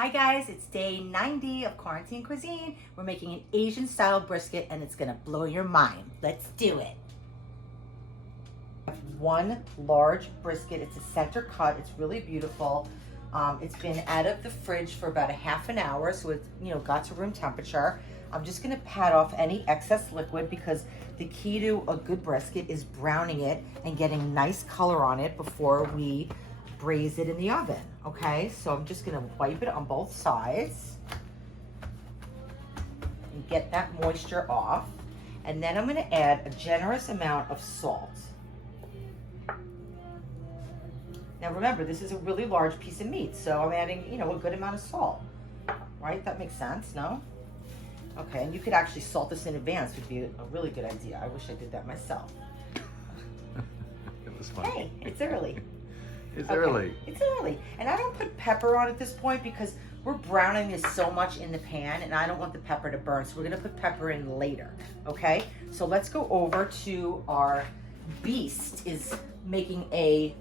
Hi guys, it's day 90 of Quarantine Cuisine. We're making an Asian style brisket and it's gonna blow your mind. Let's do it. I have one large brisket. It's a center cut. It's really beautiful. It's been out of the fridge for about a half an hour, so it got to room temperature. I'm just gonna pat off any excess liquid because the key to a good brisket is browning it and getting nice color on it before we braise it in the oven. Okay, so I'm just gonna wipe it on both sides and get that moisture off. And then I'm gonna add a generous amount of salt. Now remember, this is a really large piece of meat, so I'm adding, a good amount of salt, right? That makes sense, no? Okay, and you could actually salt this in advance, would be a really good idea. I wish I did that myself. It was fun. Hey, it's early. It's early. It's early. And I don't put pepper on at this point because we're browning this so much in the pan and I don't want the pepper to burn. So we're gonna put pepper in later, okay? So let's go over to our beast is making a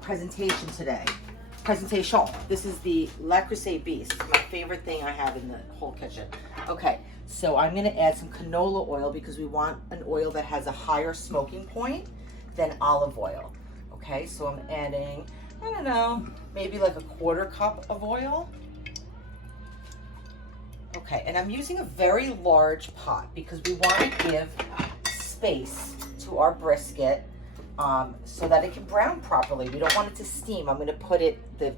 presentation today. Presentation. This is the Le Creuset Beast, my favorite thing I have in the whole kitchen. Okay, so I'm gonna add some canola oil because we want an oil that has a higher smoking point than olive oil. Okay, so I'm adding, I don't know, maybe like a 1/4 cup of oil. Okay, and I'm using a very large pot because we want to give space to our brisket so that it can brown properly. We don't want it to steam. I'm going to put it the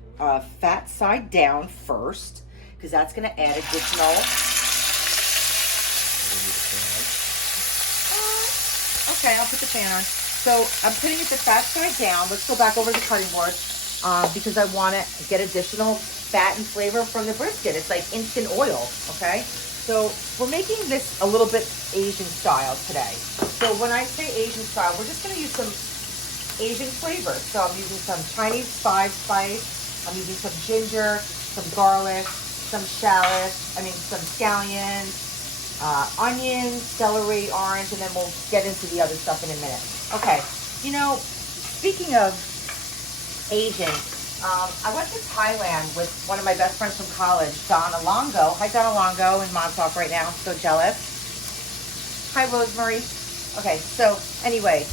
fat side down first because that's going to add additional. Okay, I'll put the pan on. So I'm putting it the fat side down. Let's go back over the cutting board because I want to get additional fat and flavor from the brisket. It's like instant oil, okay? So we're making this a little bit Asian style today. So when I say Asian style, we're just going to use some Asian flavors. So I'm using some Chinese spice. I'm using some ginger, some garlic, some shallots, some scallions, onions, celery, orange, and then we'll get into the other stuff in a minute. Okay, speaking of Asian, I went to Thailand with one of my best friends from college, Don Alongo. Hi, Don Alongo in Montauk right now. So jealous. Hi, Rosemary. Okay, so anyway,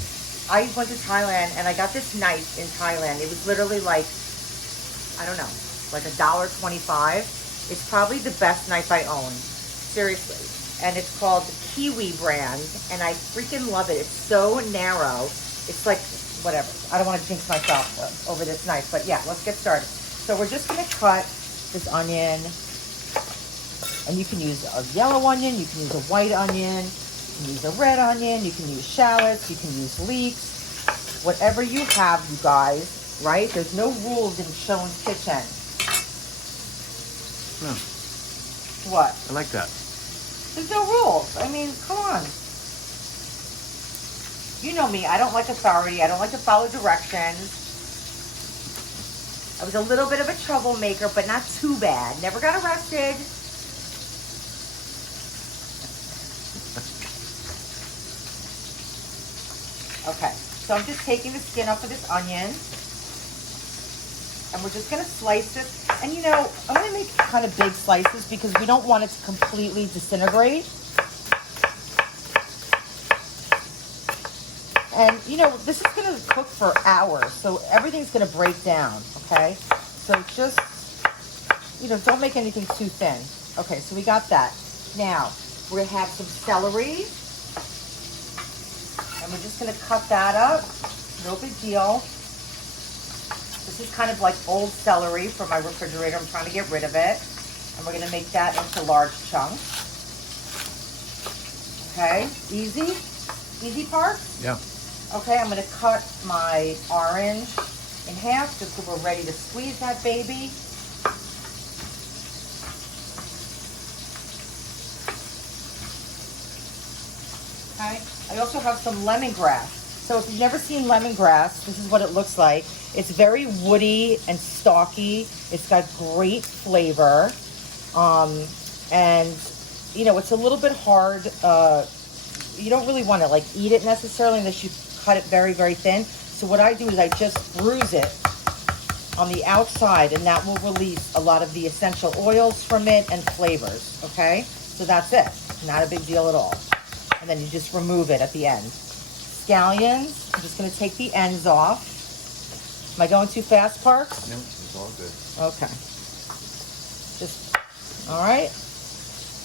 I went to Thailand and I got this knife in Thailand. It was literally like, I don't know, like $1.25. It's probably the best knife I own. Seriously. And it's called the Kiwi brand, and I freaking love it. It's so narrow. It's like, whatever. I don't want to jinx myself over this knife, but yeah, let's get started. So we're just going to cut this onion, and you can use a yellow onion, you can use a white onion, you can use a red onion, you can use shallots, you can use leeks, whatever you have, you guys, right? There's no rules in Schoen's kitchen. No. What? I like that. There's no rules. Come on. You know me. I don't like authority. I don't like to follow directions. I was a little bit of a troublemaker, but not too bad. Never got arrested. Okay. So I'm just taking the skin off of this onion. And we're just going to slice this. And I'm going to make kind of big slices because we don't want it to completely disintegrate. And, this is going to cook for hours. So everything's going to break down, okay? So just, don't make anything too thin. Okay, so we got that. Now, we're going to have some celery. And we're just going to cut that up. No big deal. This is kind of like old celery from my refrigerator. I'm trying to get rid of it. And we're going to make that into large chunks. Okay, easy? Easy part? Yeah. Okay, I'm going to cut my orange in half just so we're ready to squeeze that baby. Okay, I also have some lemongrass. So if you've never seen lemongrass, this is what it looks like. It's very woody and stalky. It's got great flavor. And, it's a little bit hard. You don't really want to, eat it necessarily unless you cut it very, very thin. So what I do is I just bruise it on the outside, and that will release a lot of the essential oils from it and flavors, okay? So that's it. Not a big deal at all. And then you just remove it at the end. Scallions, I'm just going to take the ends off. Am I going too fast, Parks? No, it's all good. Okay. Just, all right.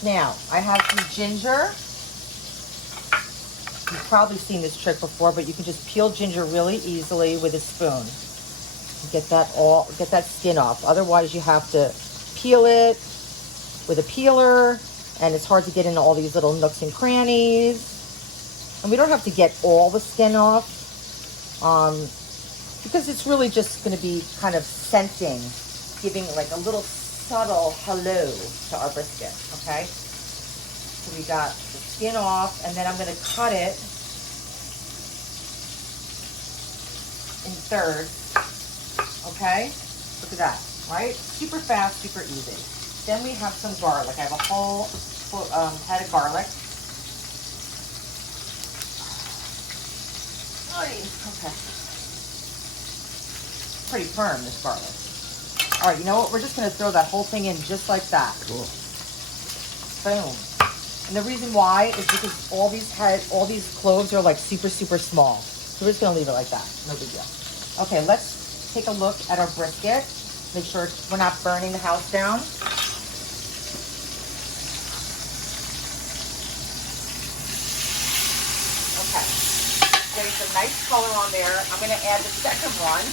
Now, I have some ginger. You've probably seen this trick before, but you can just peel ginger really easily with a spoon. Get that skin off. Otherwise, you have to peel it with a peeler, and it's hard to get into all these little nooks and crannies. And we don't have to get all the skin off, because it's really just going to be kind of scenting, giving like a little subtle hello to our brisket, okay? So we got the skin off, and then I'm going to cut it in thirds, okay? Look at that, right? Super fast, super easy. Then we have some garlic. I have a whole head of garlic. Okay. Pretty firm, this garlic. All right, you know what? We're just going to throw that whole thing in just like that. Cool. Boom. And the reason why is because all these cloves are like super, super small. So we're just going to leave it like that. No big deal. Okay, let's take a look at our brisket. Make sure we're not burning the house down. Okay. There's a nice color on there. I'm going to add the second one.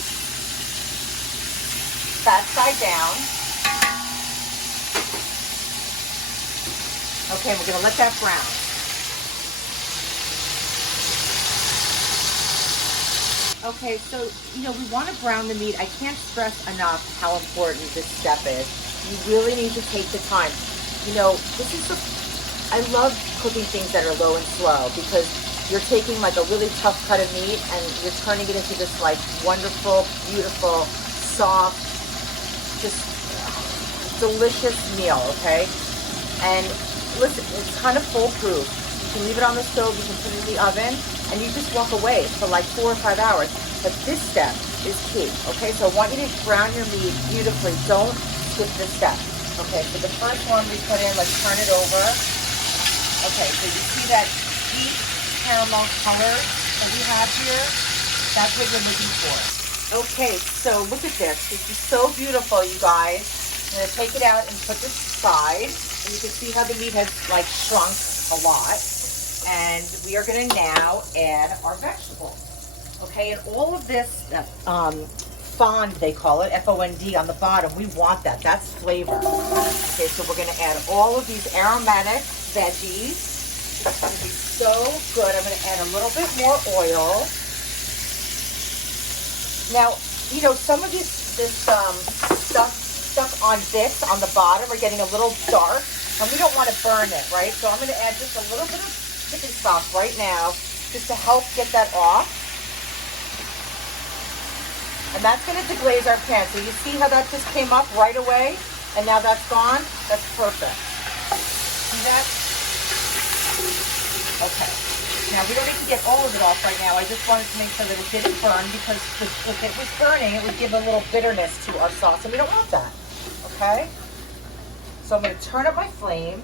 That side down. Okay, we're going to let that brown. Okay, so, you know, we want to brown the meat. I can't stress enough how important this step is. You really need to take the time. You know, I love cooking things that are low and slow, because you're taking like a really tough cut of meat and you're turning it into this like wonderful, beautiful, soft, just delicious meal, okay? And listen, it's kind of foolproof. You can leave it on the stove, you can put it in the oven, and you just walk away for like 4 or 5 hours. But this step is key, okay? So I want you to brown your meat beautifully. Don't skip this step. Okay, so the first one we put in, let's turn it over. Okay, so you see that deep caramel color that we have here? That's what you're looking for. Okay, so look at this. This is so beautiful, you guys. I'm gonna take it out and put this aside. And you can see how the meat has like shrunk a lot. And we are gonna now add our vegetables. Okay, and all of this fond, they call it, F-O-N-D on the bottom, we want that. That's flavor. Okay, so we're gonna add all of these aromatic veggies. It's gonna be so good. I'm gonna add a little bit more oil. Now, you know, some of this stuff on the bottom are getting a little dark, and we don't want to burn it, right? So I'm going to add just a little bit of chicken stock right now, just to help get that off. And that's going to deglaze our pan. So you see how that just came up right away, and now that's gone? That's perfect. See that? Okay. Now, we don't need to get all of it off right now. I just wanted to make sure that it didn't burn, because if it was burning, it would give a little bitterness to our sauce, and we don't want that, okay? So I'm going to turn up my flame,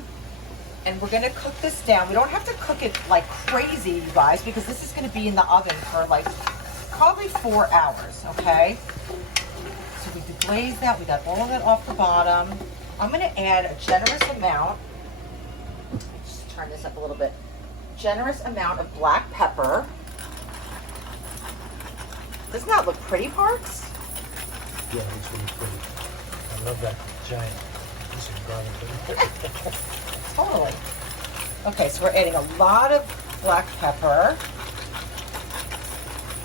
and we're going to cook this down. We don't have to cook it like crazy, you guys, because this is going to be in the oven for like probably 4 hours, okay? So we deglaze that. We got all of it off the bottom. I'm going to add a generous amount. Let's just turn this up a little bit. Generous amount of black pepper. Doesn't that look pretty, Parks? Yeah, it looks really pretty. I love that giant piece of garlic. Totally. Okay, so we're adding a lot of black pepper.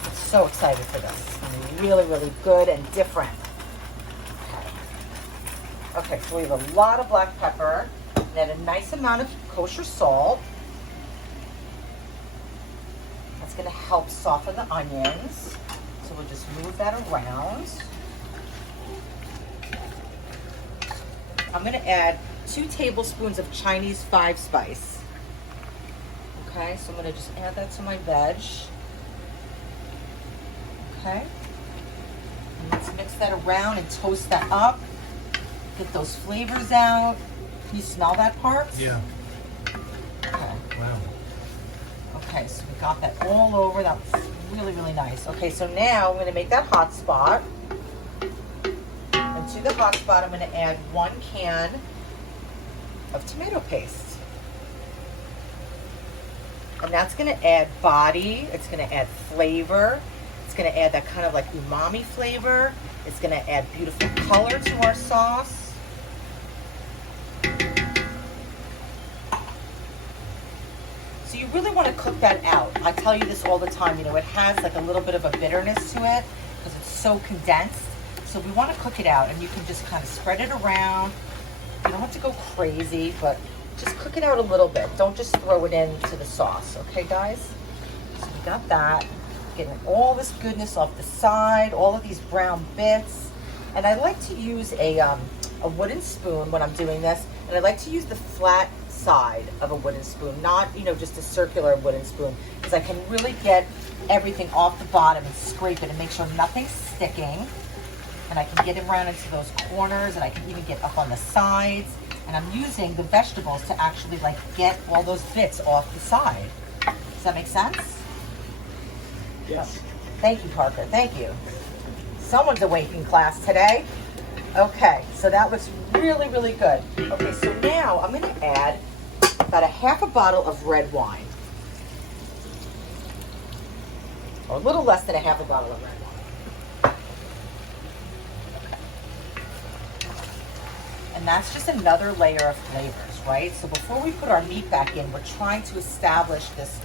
I'm so excited for this. It's going to be really, really good and different. Okay, so we have a lot of black pepper. And add a nice amount of kosher salt. It's going to help soften the onions. So we'll just move that around. I'm going to add 2 tablespoons of Chinese 5-spice. Okay, so I'm going to just add that to my veg. Okay. And let's mix that around and toast that up. Get those flavors out. Can you smell that, Parks? Yeah. Okay. Wow. Okay, so we got that all over. That was really, really nice. Okay, so now I'm going to make that hot spot. And to the hot spot, I'm going to add 1 can of tomato paste. And that's going to add body. It's going to add flavor. It's going to add that kind of like umami flavor. It's going to add beautiful color to our sauce. So you really want to cook that out. I tell you this all the time, you know, it has like a little bit of a bitterness to it because it's so condensed. So we want to cook it out, and you can just kind of spread it around. You don't have to go crazy, but just cook it out a little bit. Don't just throw it into the sauce, okay guys? So we got that. Getting all this goodness off the side, all of these brown bits. And I like to use a wooden spoon when I'm doing this, and I like to use the flat side of a wooden spoon, not, you know, just a circular wooden spoon, because I can really get everything off the bottom and scrape it and make sure nothing's sticking. And I can get it around into those corners, and I can even get up on the sides. And I'm using the vegetables to actually like get all those bits off the side. Does that make sense? Yes. Thank you, Parker. Thank you. Someone's awake in class today. Okay, so that looks really, really good. Okay, so now I'm going to add about a half a bottle of red wine. Or a little less than a half a bottle of red wine. And that's just another layer of flavors, right? So before we put our meat back in, we're trying to establish this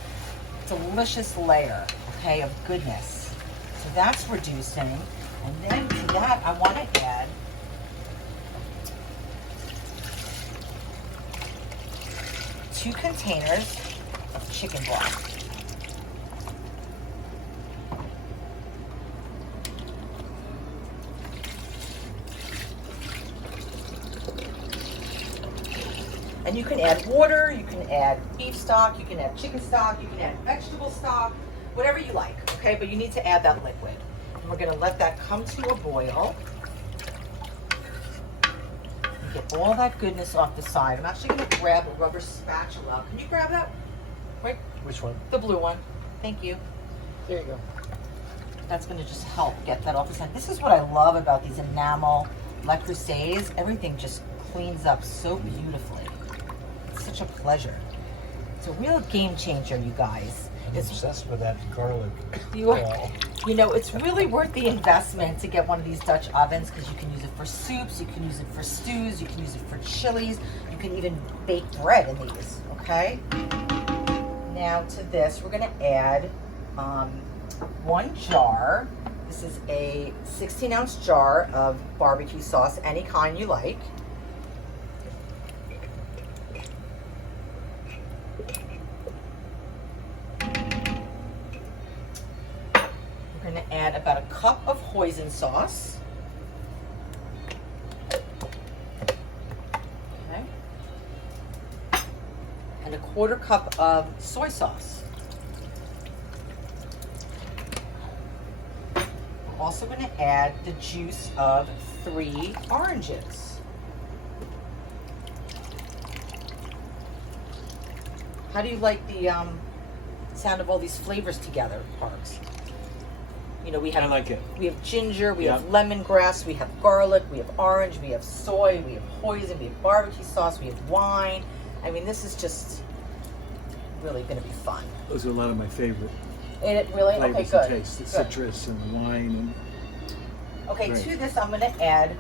delicious layer, okay, of goodness. So that's reducing. And then to that, I want to add two containers of chicken broth. And you can add water, you can add beef stock, you can add chicken stock, you can add vegetable stock, whatever you like, okay? But you need to add that liquid. And we're gonna let that come to a boil. And get all that goodness off the side. I'm actually gonna grab a rubber spatula. Can you grab that? Right? Which one? The blue one. Thank you. There you go. That's gonna just help get that off the side. This is what I love about these enamel Le Creuset. Everything just cleans up so beautifully. It's such a pleasure. It's a real game changer, you guys. I'm obsessed with that garlic. You know, it's really worth the investment to get one of these Dutch ovens because you can use it for soups, you can use it for stews, you can use it for chilies, you can even bake bread in these, okay? Now to this, we're gonna add 1 jar. This is a 16-ounce jar of barbecue sauce, any kind you like. We're going to add about a cup of hoisin sauce. Okay. And a 1/4 cup of soy sauce. We're also going to add the juice of 3 oranges. How do you like the sound of all these flavors together, Parks? You know, we have, I like it. We have ginger, we have lemongrass, we have garlic, we have orange, we have soy, we have hoisin, we have barbecue sauce, we have wine. I mean, this is just really going to be fun. Those are a lot of my favorite And it really, okay, flavors good. and tastes. The Good. citrus and the wine. Okay, Great. to this I'm going to add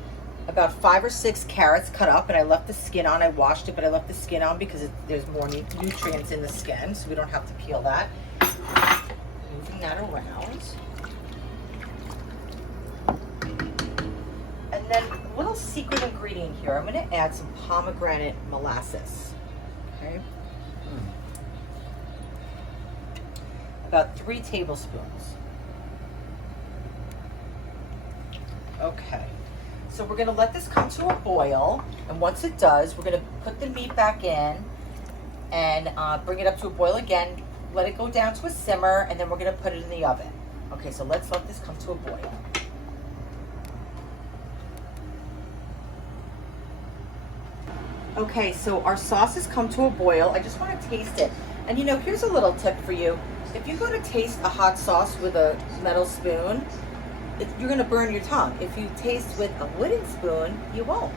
about 5 or 6 carrots cut up, and I left the skin on. I washed it, but I left the skin on because there's more nutrients in the skin, so we don't have to peel that. Moving that around. And then a little secret ingredient here. I'm going to add some pomegranate molasses. Okay. About 3 tablespoons. Okay. So we're going to let this come to a boil, and once it does, we're going to put the meat back in and bring it up to a boil again, let it go down to a simmer, and then we're going to put it in the oven. Okay, so let's let this come to a boil. Okay, so our sauce has come to a boil. I just want to taste it. And you know, here's a little tip for you. If you go to taste a hot sauce with a metal spoon, you're going to burn your tongue. If you taste with a wooden spoon, you won't.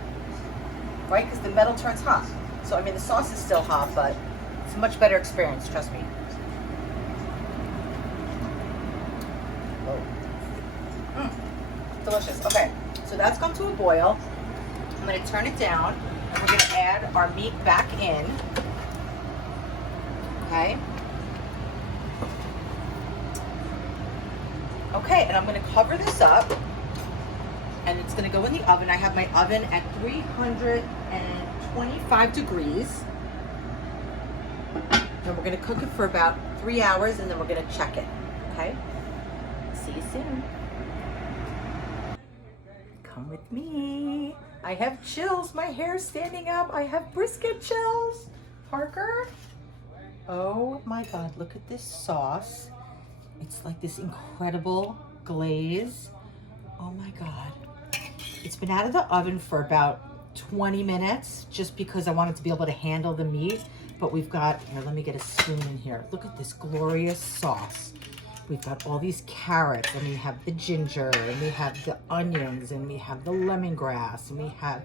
Right? Because the metal turns hot. So, I mean, the sauce is still hot, but it's a much better experience, trust me. Delicious. Okay, so that's gone to a boil. I'm going to turn it down, and we're going to add our meat back in. Okay. Okay, and I'm going to cover this up, and it's going to go in the oven. I have my oven at 325 degrees, and we're going to cook it for about 3 hours, and then we're going to check it. Okay. See you soon. Come with me. I have chills. My hair's standing up. I have brisket chills. Parker. Oh my God, look at this sauce. It's like this incredible glaze. Oh my God. It's been out of the oven for about 20 minutes just because I wanted to be able to handle the meat. But we've got, here, let me get a spoon in here. Look at this glorious sauce. We've got all these carrots, and we have the ginger, and we have the onions, and we have the lemongrass, and we have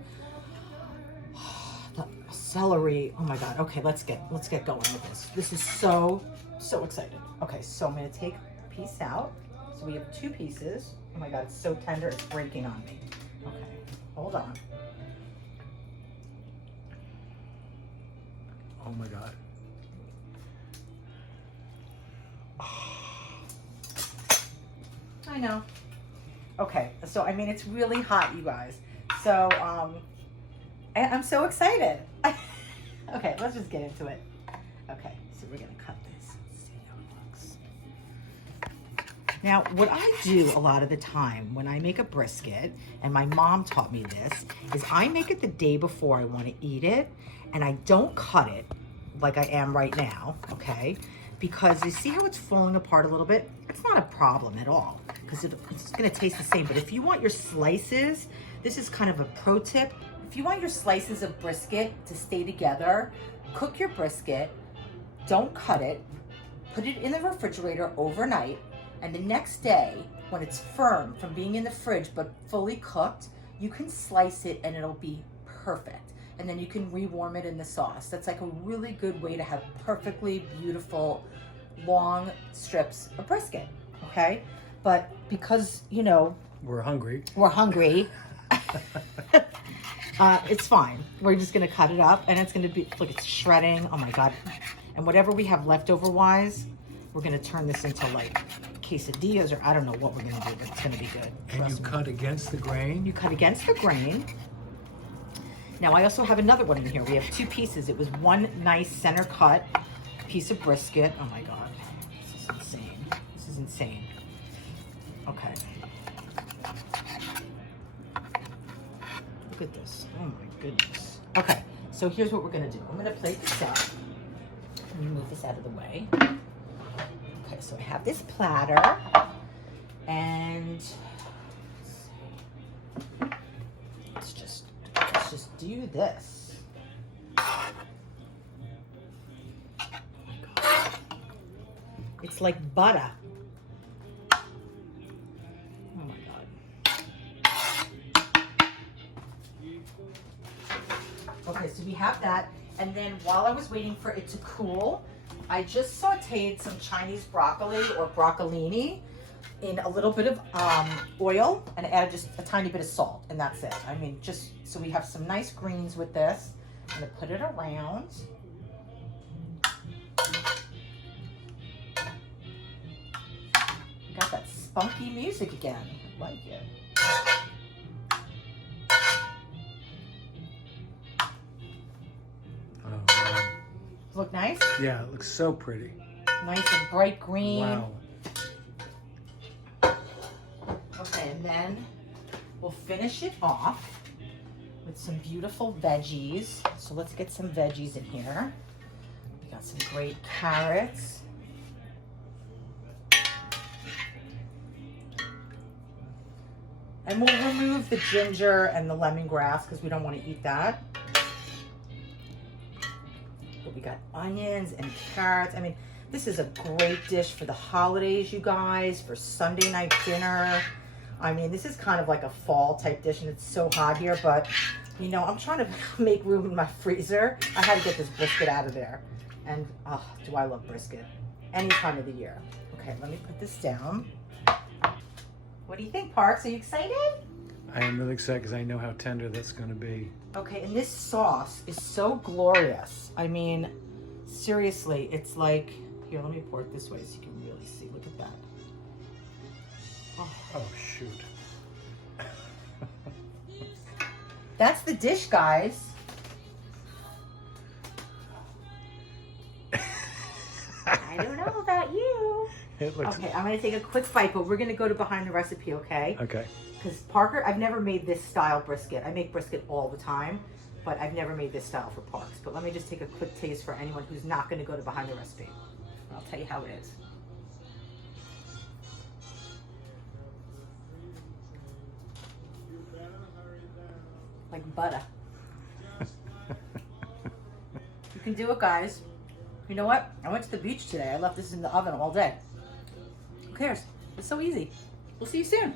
the celery. Oh my God. Okay, let's get going with this. This is so exciting. Okay, so I'm gonna take a piece out. So we have 2 pieces. Oh my God, it's so tender, it's breaking on me. Okay, hold on. Oh my God. I know. Okay, so I mean, it's really hot, you guys. So I'm so excited. Okay, let's just get into it. Okay, so we're gonna cut this. Let's see how it looks. Now, what I do a lot of the time when I make a brisket, and my mom taught me this, is I make it the day before I want to eat it, and I don't cut it like I am right now, okay? Because you see how it's falling apart a little bit? It's not a problem at all, because it's gonna taste the same. But if you want your slices, this is kind of a pro tip. If you want your slices of brisket to stay together, cook your brisket, don't cut it, put it in the refrigerator overnight, and the next day, when it's firm from being in the fridge but fully cooked, you can slice it and it'll be perfect. And then you can rewarm it in the sauce. That's like a really good way to have perfectly beautiful long strips of brisket, okay? But because, you know, We're hungry. It's fine. We're just gonna cut it up, and it's gonna be, look, it's shredding. Oh my God. And whatever we have leftover wise, we're gonna turn this into like quesadillas, or I don't know what we're gonna do, but it's gonna be good. And you cut against the grain? You cut against the grain. Now I also have another one in here. We have 2 pieces. It was one nice center cut piece of brisket. Oh my God, this is insane. This is insane. Okay. Look at this. Oh my goodness. Okay, so here's what we're gonna do. I'm gonna plate this up. Let me move this out of the way. Okay, so I have this platter, and let's just do this. Oh my God. It's like butter. Oh my God. Okay, so we have that. And then while I was waiting for it to cool, I just sauteed some Chinese broccoli or broccolini in a little bit of oil, and added just a tiny bit of salt, and that's it. I mean, just so we have some nice greens with this. I'm gonna put it around. Got that spunky music again. I like it. Oh, wow. Look nice? Yeah, it looks so pretty. Nice and bright green. Wow. Okay, and then we'll finish it off with some beautiful veggies. So let's get some veggies in here. We got some great carrots. And we'll remove the ginger and the lemongrass because we don't want to eat that. We got onions and carrots. I mean, this is a great dish for the holidays, you guys, for Sunday night dinner. I mean, this is kind of like a fall type dish, and it's so hot here, but you know, I'm trying to make room in my freezer. I had to get this brisket out of there. And, oh, do I love brisket. Any time of the year. Okay, let me put this down. What do you think, Parks? Are you excited? I am really excited because I know how tender that's going to be. Okay, and this sauce is so glorious. I mean, seriously, it's like, here, let me pour it this way so you can really see. Look at that. Oh, shoot. That's the dish, guys. I don't know about you. It looks... Okay, I'm going to take a quick bite, but we're going to go to behind the recipe, okay? Okay. Because Parker, I've never made this style brisket. I make brisket all the time, but I've never made this style for Parks. But let me just take a quick taste for anyone who's not going to go to behind the recipe. I'll tell you how it is. Like butter. You can do it, guys. You know what? I went to the beach today. I left this in the oven all day. Who cares? It's so easy. We'll see you soon.